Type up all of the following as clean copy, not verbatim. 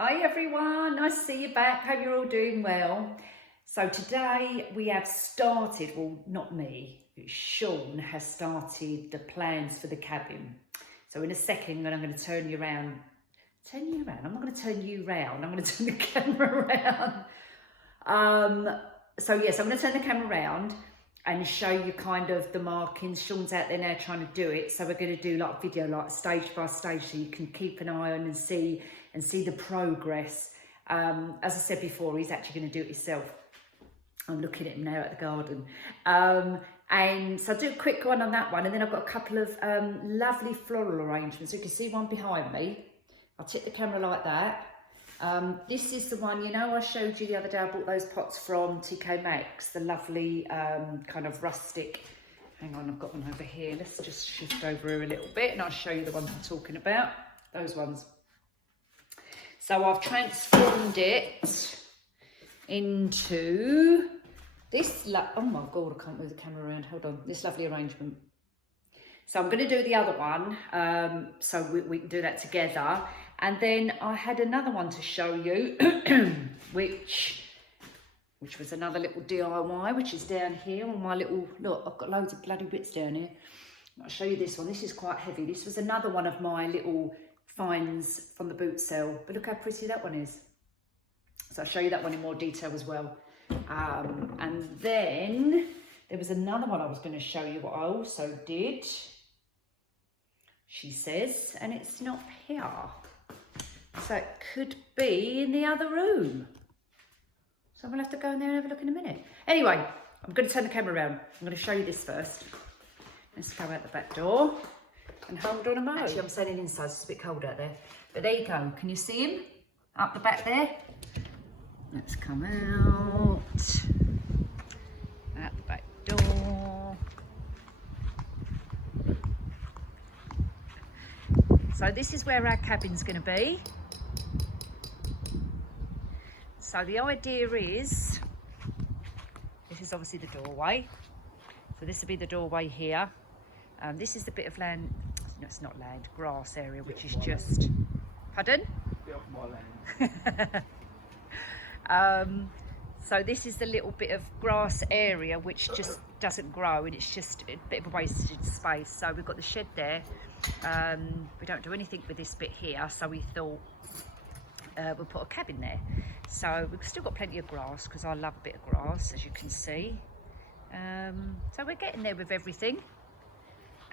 Hi everyone, nice to see you back. Hope you're all doing well. So today we have started, well not me, Sean has started the plans for the cabin. So in a second I'm going to turn you around. I'm not going to turn you round, I'm going to turn the camera around. So yes, I'm going to turn the camera around and show you kind of the markings. Sean's out there now trying to do it, so we're going to do like video, like stage by stage, so you can keep an eye on and see the progress. As I said before, he's actually going to do it himself. I'm looking at him now at the garden. And so I'll do a quick one on that one, and then I've got a couple of lovely floral arrangements. So you can see one behind me. I'll tip the camera like that. This is the one, you know, I showed you the other day. I bought those pots from TK Maxx, the lovely kind of rustic. Hang on, I've got one over here. Let's just shift over here a little bit and I'll show you the ones I'm talking about. Those ones. So I've transformed it into this, oh my God, I can't move the camera around. Hold on, this lovely arrangement. So I'm going to do the other one, so we can do that together. And then I had another one to show you, which was another little DIY, which is down here on my little, look, I've got loads of bloody bits down here. I'll show you this one. This is quite heavy. This was another one of my little finds from the boot sale. But look how pretty that one is. So I'll show you that one in more detail as well. And then there was another one I was going to show you what I also did. She says, and it's not here. So it could be in the other room. So we'll have to go in there and have a look in a minute. Anyway, I'm going to turn the camera around. I'm going to show you this first. Let's go out the back door and hold on a moment. Actually, I'm standing inside, it's a bit cold out there. But there you go. Can you see him? Up the back there? Let's come out. Out the back door. So this is where our cabin's going to be. So the idea is, this is obviously the doorway. So this will be the doorway here. This is the bit of land, no it's not land, grass area, which is just, pardon? Get off my land. So this is the little bit of grass area which just doesn't grow, and it's just a bit of a wasted space. So we've got the shed there. We don't do anything with this bit here, so we thought we'll put a cabin there. So we've still got plenty of grass because I love a bit of grass, as you can see. So we're getting there with everything.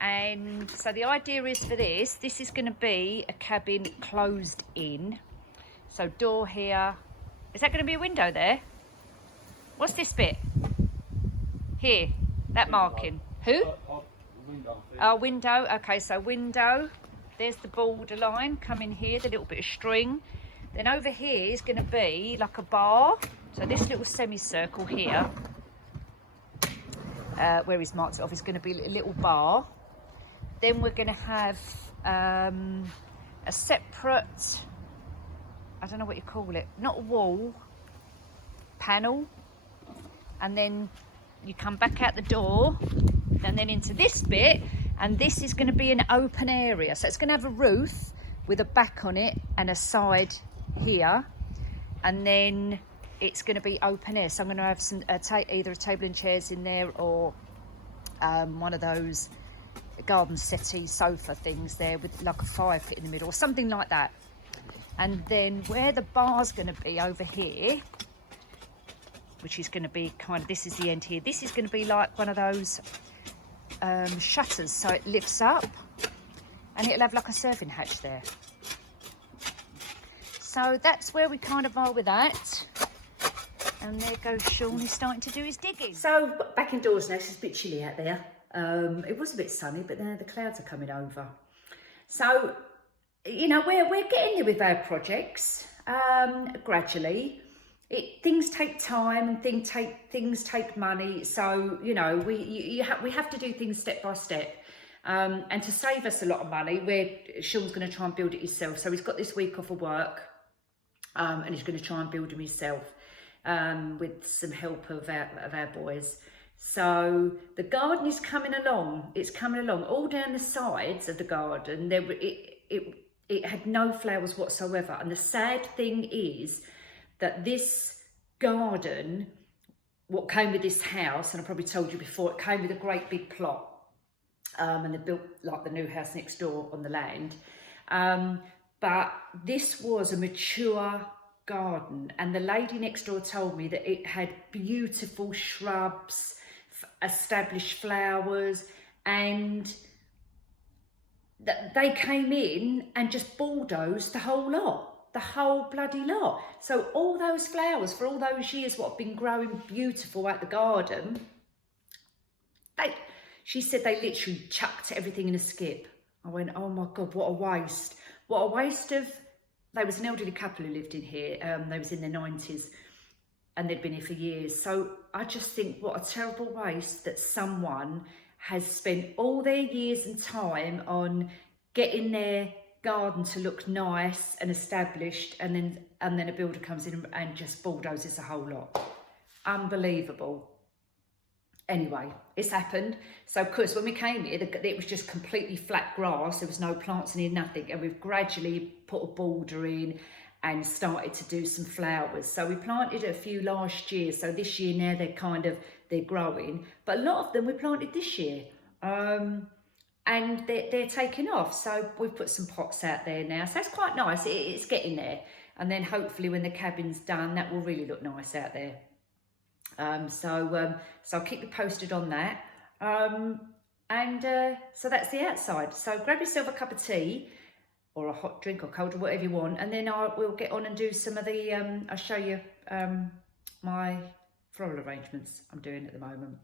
And so the idea is for this is going to be a cabin closed in. So door here. Is that going to be a window there? What's this bit? Here, that marking. Who? Window. Oh, window. Okay, so window. There's the borderline coming here, the little bit of string. Then over here is going to be like a bar. So this little semicircle here, where he's marked it off, is going to be a little bar. Then we're going to have a separate, I don't know what you call it, not a wall, panel. And then you come back out the door and then into this bit, and this is going to be an open area. So it's going to have a roof with a back on it and a side here, and then it's going to be open air. So I'm going to have some either a table and chairs in there, or one of those garden settee sofa things there with like a fire pit in the middle or something like that. And then where the bar's going to be over here, which is going to be kind of, this is the end here, this is going to be like one of those shutters, so it lifts up and it'll have like a serving hatch there. So that's where we kind of are with that. And there goes Sean, he's starting to do his digging. So back indoors now, it's a bit chilly out there. It was a bit sunny, but then the clouds are coming over. So, you know, we're getting there with our projects gradually. Things take time and things take money. So, you know, we have to do things step by step. And to save us a lot of money, Sean's going to try and build it himself. So he's got this week off of work, and he's going to try and build them himself with some help of our boys. So the garden is coming along. It's coming along all down the sides of the garden. it had no flowers whatsoever. And the sad thing is that this garden, what came with this house, and I probably told you before, it came with a great big plot. And they built like the new house next door on the land. But this was a mature garden, and the lady next door told me that it had beautiful shrubs, established flowers, and that they came in and just bulldozed the whole lot, the whole bloody lot. So all those flowers for all those years what have been growing beautiful at the garden, she said they literally chucked everything in a skip. I went, oh my God, what a waste. What a waste of, there was an elderly couple who lived in here. They was in their 90s and they'd been here for years. So I just think what a terrible waste that someone has spent all their years and time on getting their garden to look nice and established, and then a builder comes in and just bulldozes the whole lot. Unbelievable. Anyway, it's happened. So of course, when we came here, it was just completely flat grass. There was no plants in here, nothing. And we've gradually put a border in and started to do some flowers. So we planted a few last year. So this year now they're growing. But a lot of them we planted this year. And they're taking off. So we've put some pots out there now. So it's quite nice. It's getting there. And then hopefully when the cabin's done, that will really look nice out there. So I'll keep you posted on that. So that's the outside. So grab yourself a cup of tea or a hot drink or cold or whatever you want, and then we'll get on and do some of the, I'll show you my floral arrangements I'm doing at the moment.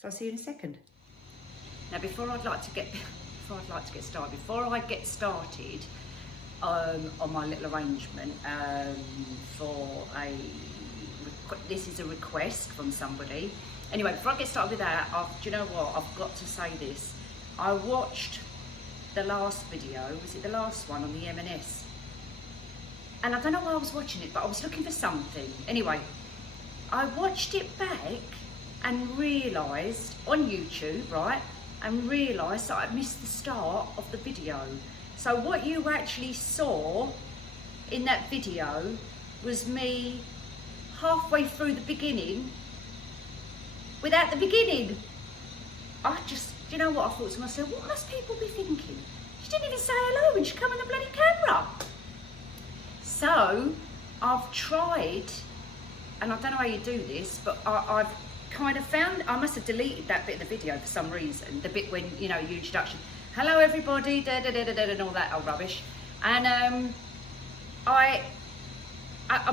So I'll see you in a second. Now before I get started on my little arrangement this is a request from somebody. Anyway, before I get started with that, do you know what? I've got to say this. I watched the last video, was it the last one on the M&S? And I don't know why I was watching it, but I was looking for something. Anyway, I watched it back and realised, on YouTube, right? And realised that I missed the start of the video. So what you actually saw in that video was me halfway through the beginning without the beginning. You know what I thought to myself, what must people be thinking? She didn't even say hello when she came on the bloody camera. So I've tried, and I don't know how you do this, but I've kind of found, I must have deleted that bit of the video for some reason, the bit when, you know, your introduction, hello everybody, da da da da da, and all that old rubbish. And I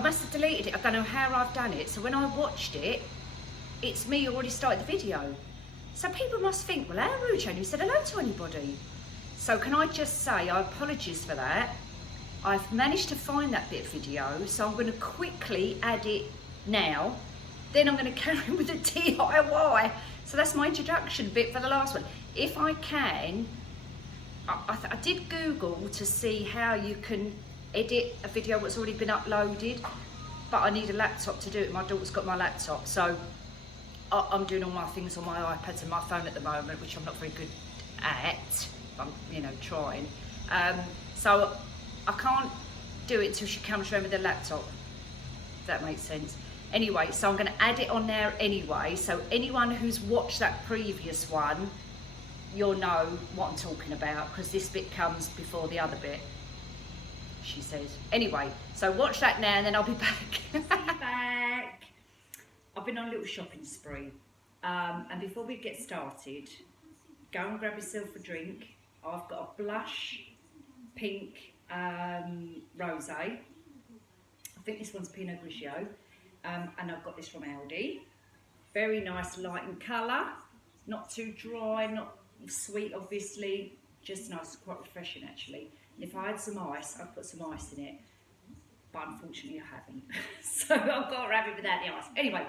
must have deleted it. I don't know how I've done it. So when I watched it, it's me who already started the video. So people must think, well, how rude, you said hello to anybody. So can I just say, I apologise for that. I've managed to find that bit of video, so I'm going to quickly add it now. Then I'm going to carry on with the DIY. So that's my introduction bit for the last one. If I can, I did Google to see how you can edit a video that's already been uploaded, but I need a laptop to do it. My daughter's got my laptop, so I'm doing all my things on my iPads and my phone at the moment, which I'm not very good at. I'm, you know, trying. So I can't do it until she comes around with a laptop, if that makes sense. Anyway, so I'm going to add it on there anyway, so anyone who's watched that previous one, you'll know what I'm talking about, because this bit comes before the other bit, she says. Anyway, so watch that now and then I'll be back. See you back. I've been on a little shopping spree, and before we get started, go and grab yourself a drink. I've got a blush pink rosé. I think this one's Pinot Grigio, and I've got this from Aldi. Very nice light in colour, not too dry, not sweet obviously, just nice, quite refreshing actually. And if I had some ice, I'd put some ice in it, but unfortunately I haven't. So I've got to have it without the ice. Anyway,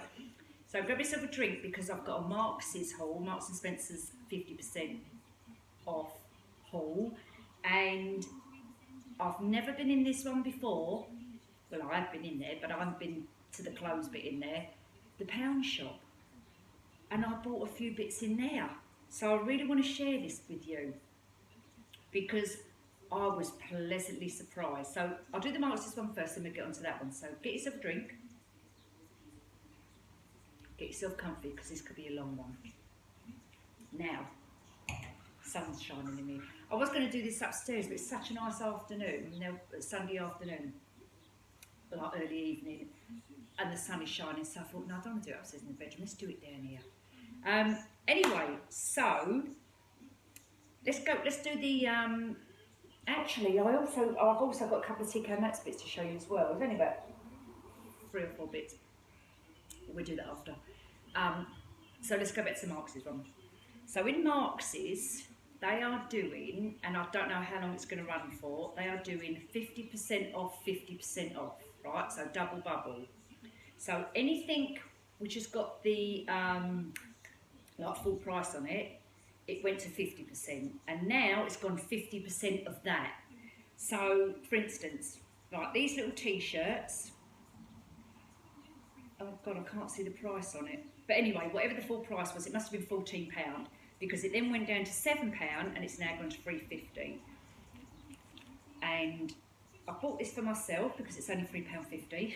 so grab yourself a drink because I've got a Marks' haul, Marks and Spencer's 50% off haul, and I've never been in this one before. Well, I have been in there, but I haven't been to the clothes bit in there. The pound shop. And I bought a few bits in there. So I really want to share this with you, because I was pleasantly surprised. So I'll do the Marx's one first and we'll get onto that one. So get yourself a drink. Get yourself comfy because this could be a long one. Now, sun's shining in here. I was going to do this upstairs, but it's such a nice afternoon, Sunday afternoon, like early evening, and the sun is shining, so I thought, no, I don't want to do it upstairs in the bedroom, let's do it down here. Anyway, so, let's do the, actually, I've also got a couple of TK Maxx bits to show you as well. There's only about 3 or 4 bits. We'll do that after. So let's go back to Marx's one. So in Marx's, they are doing, and I don't know how long it's going to run for, they are doing 50% off, 50% off, right? So double bubble. So anything which has got the like full price on it, it went to 50%, and now it's gone 50% of that. So for instance, like these little t-shirts, oh God, I can't see the price on it. But anyway, whatever the full price was, it must have been £14 because it then went down to £7 and it's now gone to £3.50. And I bought this for myself because it's only £3.50.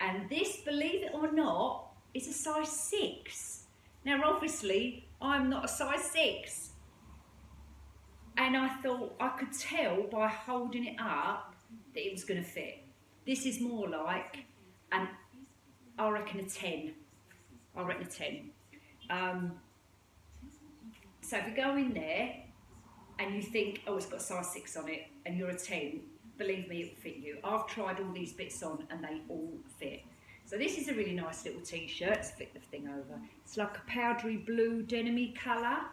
And this, believe it or not, is a size 6. Now obviously, I'm not a size 6. And I thought I could tell by holding it up that it was going to fit. This is more like I reckon a 10. I reckon a 10. So if you go in there and you think, oh, it's got a size 6 on it, and you're a 10, believe me, it will fit you. I've tried all these bits on and they all fit. So this is a really nice little t-shirt. Let's flip the thing over. It's like a powdery blue denim-y colour.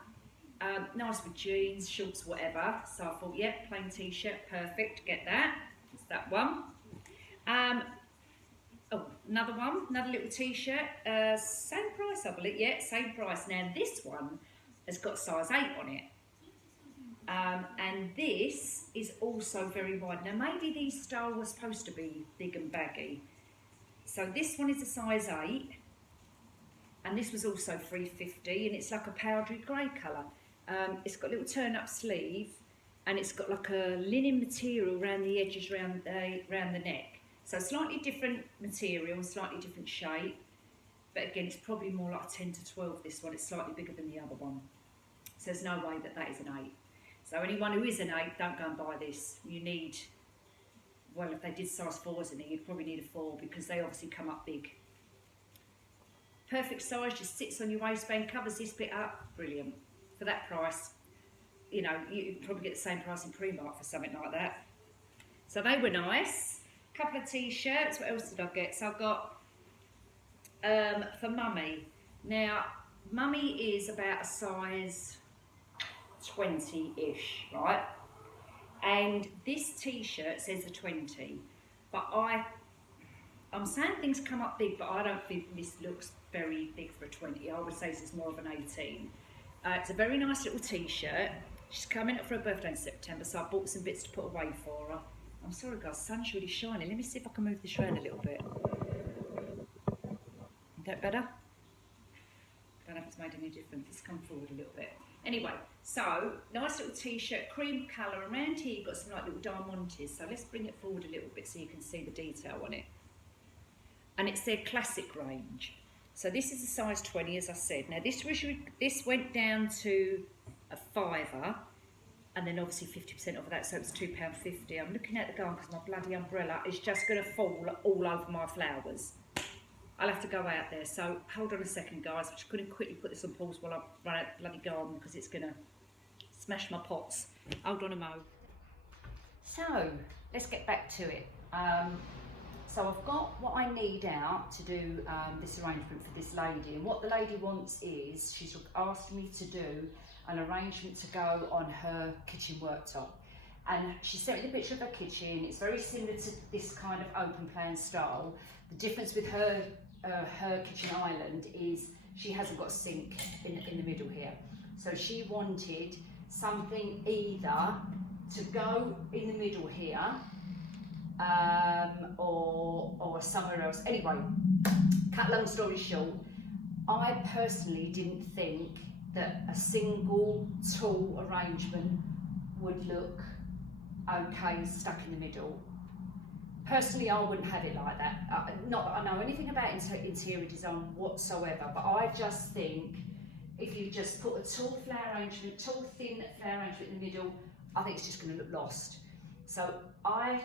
Nice with jeans, shorts, whatever. So I thought, yep, plain t-shirt, perfect, get that. It's that one. Oh, another one, another little t-shirt, same price I believe, yeah, same price. Now this one has got size 8 on it. And this is also very wide. Now maybe these style were supposed to be big and baggy. So this one is a size 8. And this was also $3.50 and it's like a powdery grey colour. It's got a little turn-up sleeve and it's got like a linen material around the edges, around the neck. So slightly different material, slightly different shape, but again, it's probably more like 10 to 12, this one. It's slightly bigger than the other one. So there's no way that that is an 8. So anyone who is an 8, don't go and buy this. You need, well, if they did size 4s in it, you'd probably need a 4 because they obviously come up big. Perfect size, just sits on your waistband, covers this bit up, brilliant. For that price, you know, you'd probably get the same price in Primark for something like that. So they were nice. Couple of t-shirts. What else did I get? So I got for Mummy. Now Mummy is about a size 20-ish, right? And this t-shirt says a 20, but I'm saying things come up big, but I don't think this looks very big for a 20. I would say this is more of an 18. It's a very nice little t-shirt. She's coming up for her birthday in September, so I bought some bits to put away for her. I'm sorry guys, the sun's really shining. Let me see if I can move this around a little bit. Is that better? Don't know if it's made any difference. It's come forward a little bit. Anyway, so nice little t-shirt, cream colour. Around here you've got some like little diamantes. So let's bring it forward a little bit so you can see the detail on it. And it's their classic range. So this is a size 20, as I said. Now this went down to a £5. And then obviously 50% off of that, so it's £2.50. I'm looking at the garden because my bloody umbrella is just going to fall all over my flowers. I'll have to go out there. So hold on a second, guys. I'm just going to quickly put this on pause while I run out the bloody garden because it's going to smash my pots. Hold on a mo. So let's get back to it. So I've got what I need out to do this arrangement for this lady. And what the lady wants is, she's asked me to do an arrangement to go on her kitchen worktop. And she sent me the picture of her kitchen. It's very similar to this kind of open plan style. The difference with her kitchen island is she hasn't got a sink in the middle here. So she wanted something either to go in the middle here or somewhere else. Anyway, cut long story short, I personally didn't think that a single tool arrangement would look okay stuck in the middle. Personally, I wouldn't have it like that. Not that I know anything about interior design whatsoever, but I just think if you just put a tall flower arrangement, tall thin flower arrangement in the middle, I think it's just going to look lost. So I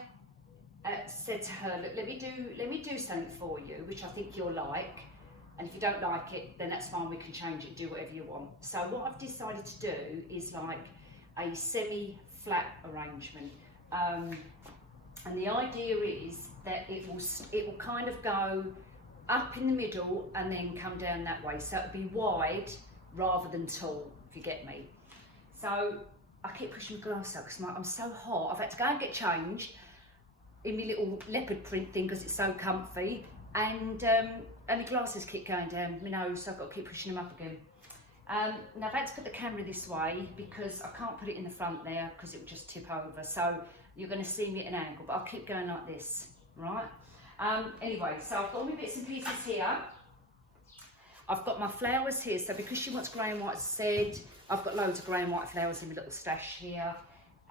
said to her, look, let me do something for you, which I think you'll like. And if you don't like it, then that's fine, we can change it, do whatever you want. So what I've decided to do is like a semi-flat arrangement. And the idea is that it will kind of go up in the middle and then come down that way. So it'll be wide rather than tall, if you get me. So I keep pushing the glass up because I'm so hot. I've had to go and get changed in my little leopard print thing because it's so comfy. And the glasses keep going down my nose, so I've got to keep pushing them up again. Now I've had to put the camera this way because I can't put it in the front there because it will just tip over. So you're going to see me at an angle, but I'll keep going like this, right? Anyway, so I've got all my bits and pieces here. I've got my flowers here, so because she wants grey and white, said I've got loads of grey and white flowers in my little stash here.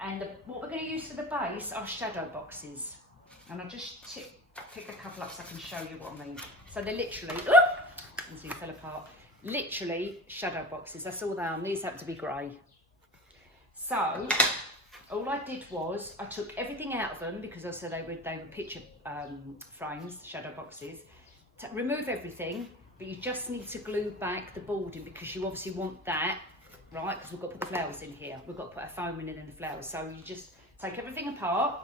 And what we're going to use for the base are shadow boxes. And I'll just pick a couple up so I can show you what I mean. So they're literally, and see, fell apart. Literally shadow boxes. That's all they are. And these happen to be grey. So all I did was I took everything out of them because I said they were picture frames, shadow boxes. To remove everything, but you just need to glue back the boarding because you obviously want that, right? Because we've got to put the flowers in here. We've got to put our foam in and the flowers. So you just take everything apart.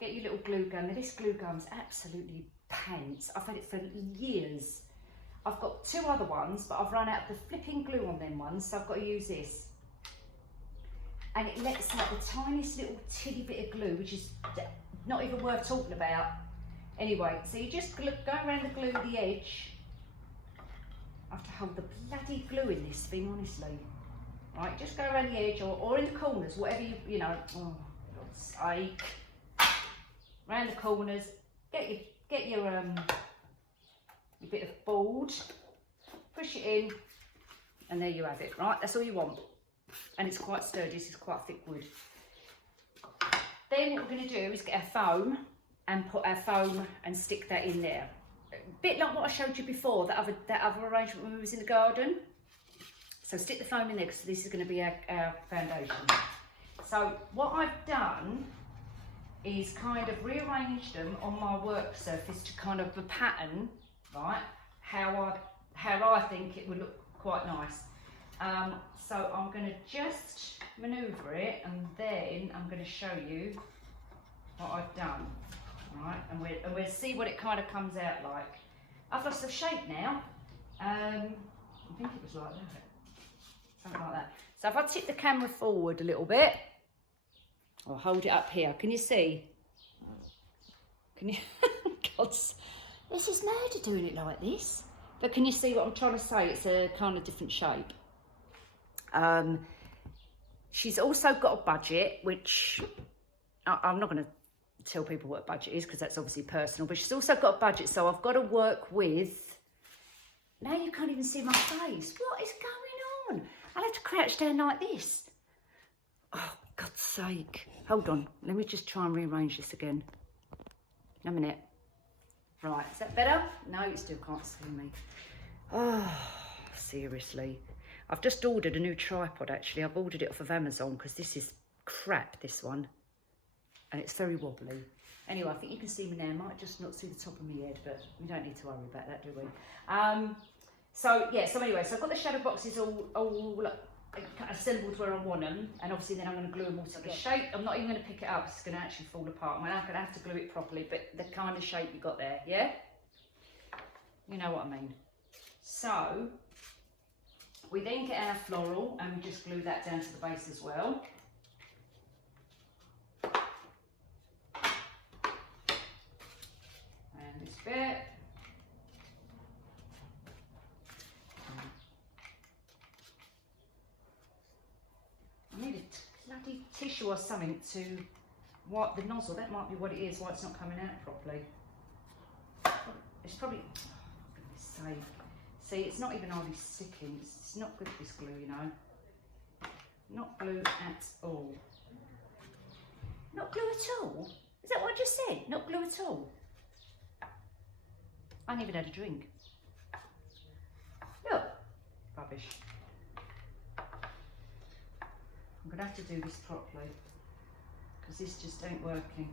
Get your little glue gun. Now this glue gun's absolutely pants. I've had it for years. I've got two other ones, but I've run out of the flipping glue on them ones, so I've got to use this. And it lets out the tiniest little tiddy bit of glue, which is not even worth talking about. Anyway, so you just go around the glue the edge. I have to hold the bloody glue in this thing, honestly. Right, just go around the edge or in the corners, whatever you know. Oh, for God's sake. Around the corners, get your bit of board, push it in, and there you have it, right? That's all you want. And it's quite sturdy, this is quite thick wood. Then what we're going to do is get our foam and put our foam and stick that in there. A bit like what I showed you before, that other arrangement when we was in the garden. So stick the foam in there because this is going to be our foundation. So what I've done is kind of rearranged them on my work surface to kind of a pattern, right? How I think it would look quite nice. So I'm going to just manoeuvre it and then I'm going to show you what I've done, right? And we'll see what it kind of comes out like. I've lost the shape now. I think it was like that, something like that. So if I tip the camera forward a little bit, I'll hold it up here. Can you see? Can you? God's, this is murder doing it like this. But can you see what I'm trying to say? It's a kind of different shape. She's also got a budget, which I'm not going to tell people what a budget is because that's obviously personal, but she's also got a budget, so I've got to work with, now you can't even see my face. What is going on? I'll have to crouch down like this. Oh, God's sake. Hold on, let me just try and rearrange this again. A minute. Right, is that better? No, you still can't see me. Oh, seriously. I've just ordered a new tripod, actually. I've ordered it off of Amazon because this is crap, this one. And it's very wobbly. Anyway, I think you can see me now. I might just not see the top of my head, but we don't need to worry about that, do we? So anyway, so I've got the shadow boxes all assembled where I want them. And obviously then I'm going to glue them all together. The shape, I'm not even going to pick it up. It's going to actually fall apart. I'm going to have to glue it properly, but the kind of shape you got there, yeah? You know what I mean. So we then get our floral and we just glue that down to the base as well. And this bit. I need a bloody tissue or something to wipe the nozzle. That might be what it is, why it's not coming out properly. It's probably, oh, for goodness sake. See, it's not even hardly sticking. It's not good, this glue, you know. Not glue at all. Not glue at all? Is that what I just said? Not glue at all? I haven't even had a drink. Look, rubbish. I'm going to have to do this properly because this just ain't working.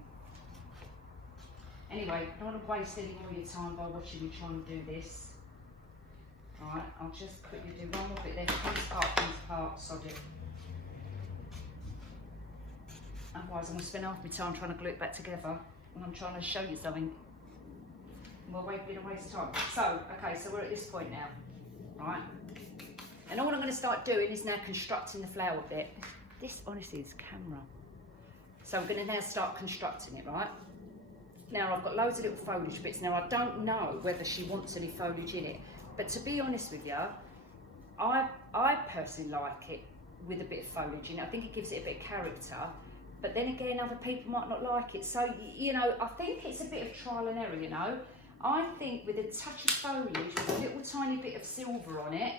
Anyway, I don't want to waste any more of your time by watching me try and do this. Alright, I'll just quickly do one more bit there. Comes apart, sod it. Otherwise I'm going to spend half my time trying to glue it back together when I'm trying to show you something. Well, wait, been a waste of time. So, okay, so we're at this point now, right? And all I'm going to start doing is now constructing the flower bit. This honestly is camera. So I'm going to now start constructing it, right? Now I've got loads of little foliage bits. Now I don't know whether she wants any foliage in it, but to be honest with you, I personally like it with a bit of foliage in it. I think it gives it a bit of character. But then again, other people might not like it. So, you know, I think it's a bit of trial and error, you know. I think with a touch of foliage, with a little tiny bit of silver on it,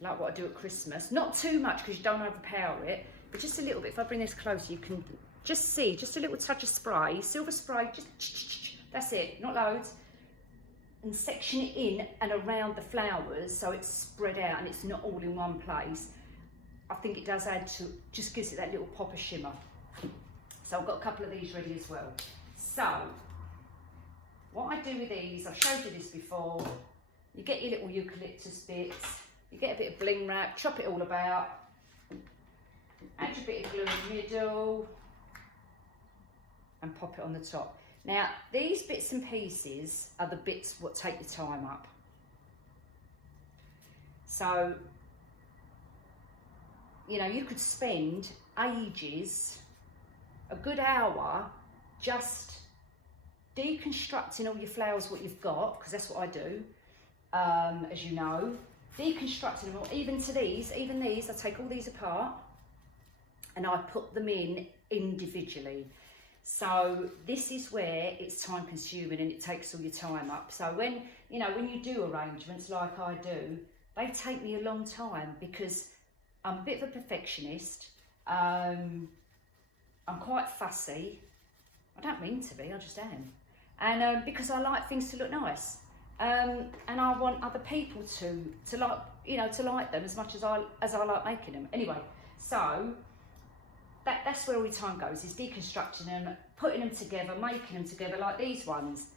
like what I do at Christmas, not too much because you don't overpower it, but just a little bit. If I bring this closer, you can just see, just a little touch of spray, silver spray, just, that's it, not loads. And section it in and around the flowers so it's spread out and it's not all in one place. I think it does add to, just gives it that little pop of shimmer. So I've got a couple of these ready as well. So, what I do with these, I've showed you this before, you get your little eucalyptus bits, you get a bit of bling wrap, chop it all about, add your bit of glue in the middle, and pop it on the top. Now, these bits and pieces are the bits what take the time up. So, you know, you could spend ages, a good hour, just deconstructing all your flowers, what you've got, because that's what I do, as you know, deconstructing them all, even these, I take all these apart and I put them in individually. So this is where it's time consuming and it takes all your time up. So when, you know, when you do arrangements like I do, they take me a long time because I'm a bit of a perfectionist. I'm quite fussy. I don't mean to be, I just am. And because I like things to look nice. And I want other people to like, you know, to like them as much as I like making them. Anyway, so that's where all the time goes, is deconstructing them, putting them together, making them together, like these ones.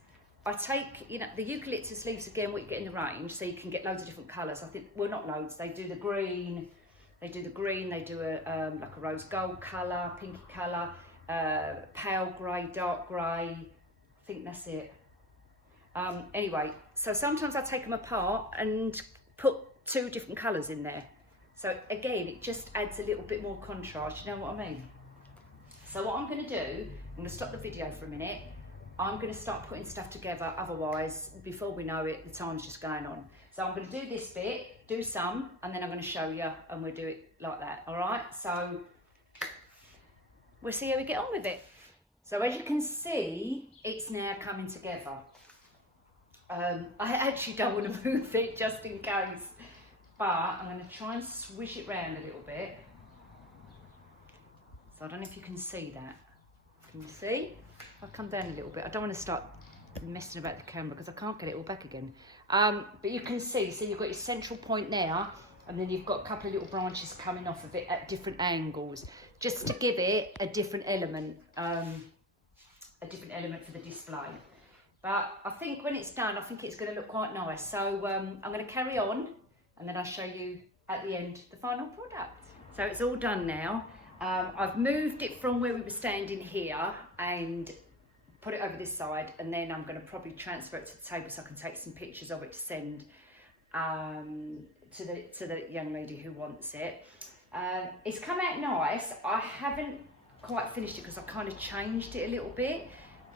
I take, you know, the eucalyptus leaves again, what you get in the range, so you can get loads of different colours. I think, well, not loads, they do the green, they do a like a rose gold colour, pinky colour, pale grey, dark grey, I think that's it. Anyway, so sometimes I take them apart and put 2 different colours in there. So again, it just adds a little bit more contrast, you know what I mean? So what I'm going to do, I'm going to stop the video for a minute. I'm going to start putting stuff together, otherwise, before we know it, the time's just going on. So I'm going to do this bit, do some, and then I'm going to show you, and we'll do it like that, all right? So we'll see how we get on with it. So as you can see, it's now coming together. I actually don't want to move it just in case. But I'm going to try and swish it round a little bit. So I don't know if you can see that. Can you see? I'll come down a little bit. I don't want to start messing about the camera because I can't get it all back again. But you can see, so you've got your central point now, and then you've got a couple of little branches coming off of it at different angles, just to give it a different element for the display. But I think when it's done, I think it's going to look quite nice. So I'm going to carry on. And then I'll show you at the end the final product. So it's all done now. I've moved it from where we were standing here and put it over this side, and then I'm going to probably transfer it to the table so I can take some pictures of it to send to the young lady who wants it. It's come out nice. I haven't quite finished it because I kind of changed it a little bit.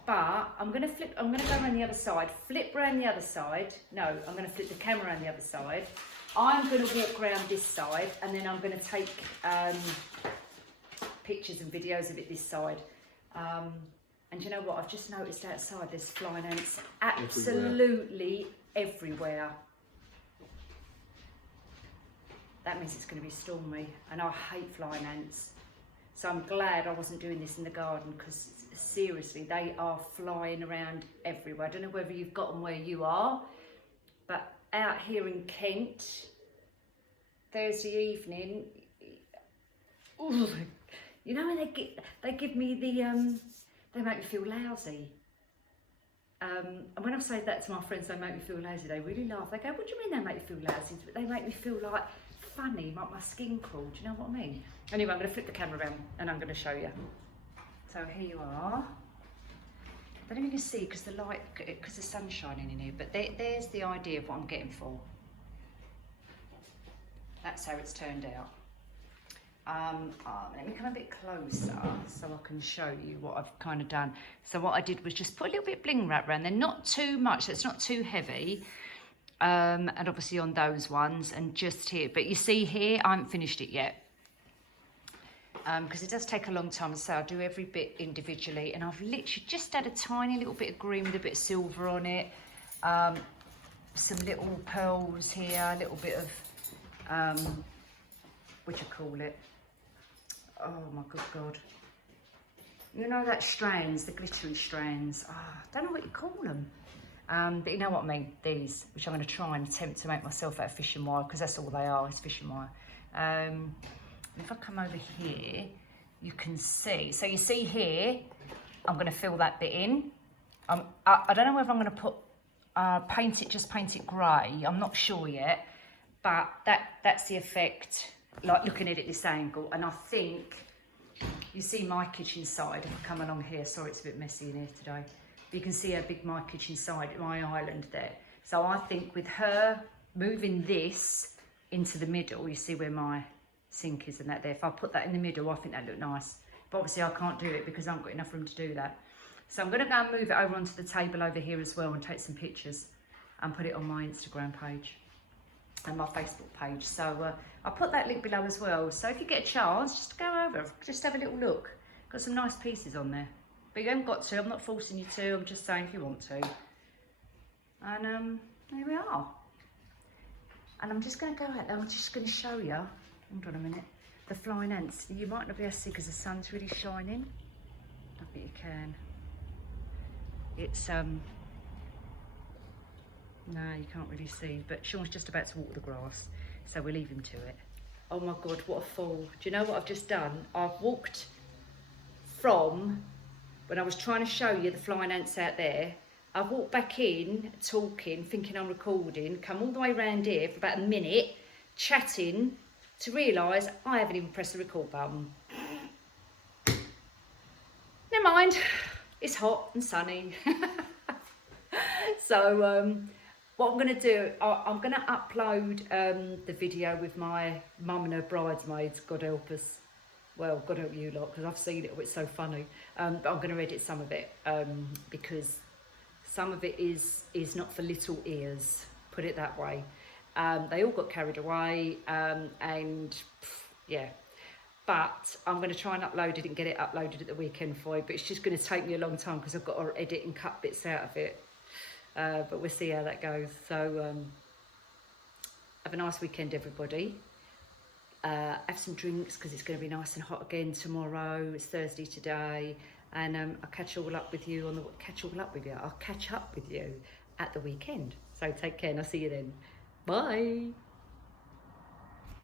But I'm going to go around the other side, flip around the other side. No, I'm going to flip the camera around the other side. I'm going to walk around this side, and then I'm going to take pictures and videos of it this side. And you know what? I've just noticed outside there's flying ants absolutely everywhere. that means it's going to be stormy, and I hate flying ants. So I'm glad I wasn't doing this in the garden, because seriously, they are flying around everywhere. I don't know whether you've got them where you are, but out here in Kent, Thursday evening, ooh, you know when they give me the, they make me feel lousy. And when I say that to my friends, they make me feel lousy, they really laugh. They go, what do you mean they make you feel lousy? They make me feel like funny, like my skin crawl, do you know what I mean? Anyway, I'm going to flip the camera around and I'm going to show you. So here you are. I don't know if you can see because the light, because the sun's shining in here, but there's the idea of what I'm getting for. That's how it's turned out. Let me come a bit closer so I can show you what I've kind of done. So what I did was just put a little bit of bling wrap around there, not too much, so it's not too heavy. And obviously on those ones, and just here. But you see here, I haven't finished it yet. Because it does take a long time, so I do every bit individually, and I've literally just had a tiny little bit of green with a bit of silver on it, some little pearls here, a little bit of what do you call it, oh my good god, you know that strands, the glittery strands, I don't know what you call them, but you know what I mean, these, which I'm going to try and attempt to make myself out of fishing wire, because that's all they are, is fishing wire. If I come over here, you can see. So you see here, I'm going to fill that bit in. I don't know whether I'm going to put paint it grey. I'm not sure yet, but that's the effect. Like looking at it this angle, and I think you see my kitchen side. If I come along here, sorry, it's a bit messy in here today. But you can see how big my kitchen side, my island there. So I think with her moving this into the middle, you see where my sink is and that there. If I put that in the middle, I think that'd look nice. But obviously I can't do it because I haven't got enough room to do that. So I'm going to go and move it over onto the table over here as well and take some pictures and put it on my Instagram page and my Facebook page. So I'll put that link below as well. So if you get a chance, just go over, just have a little look. Got some nice pieces on there. But you haven't got to, I'm not forcing you to, I'm just saying if you want to. And here we are. And I'm just going to go out there, I'm just going to show you. Hold on a minute. The flying ants. You might not be able to see because the sun's really shining. I think you can. It's no, you can't really see. But Sean's just about to walk the grass, so we'll leave him to it. Oh my god, what a fall! Do you know what I've just done? I've walked from when I was trying to show you the flying ants out there. I've walked back in, talking, thinking I'm recording. Come all the way around here for about a minute, chatting, to realise I haven't even pressed the record button. Never mind, it's hot and sunny. So what I'm going to do, I'm going to upload the video with my mum and her bridesmaids, God help us. Well, God help you lot, because I've seen it, it's so funny. But I'm going to edit some of it because some of it is not for little ears, put it that way. They all got carried away and yeah, but I'm going to try and upload it and get it uploaded at the weekend for you, but it's just going to take me a long time because I've got to edit and cut bits out of it, but we'll see how that goes. So have a nice weekend, everybody. Have some drinks because it's going to be nice and hot again tomorrow. It's Thursday today, and I'll catch all up with you I'll catch up with you at the weekend. So take care and I'll see you then. Bye.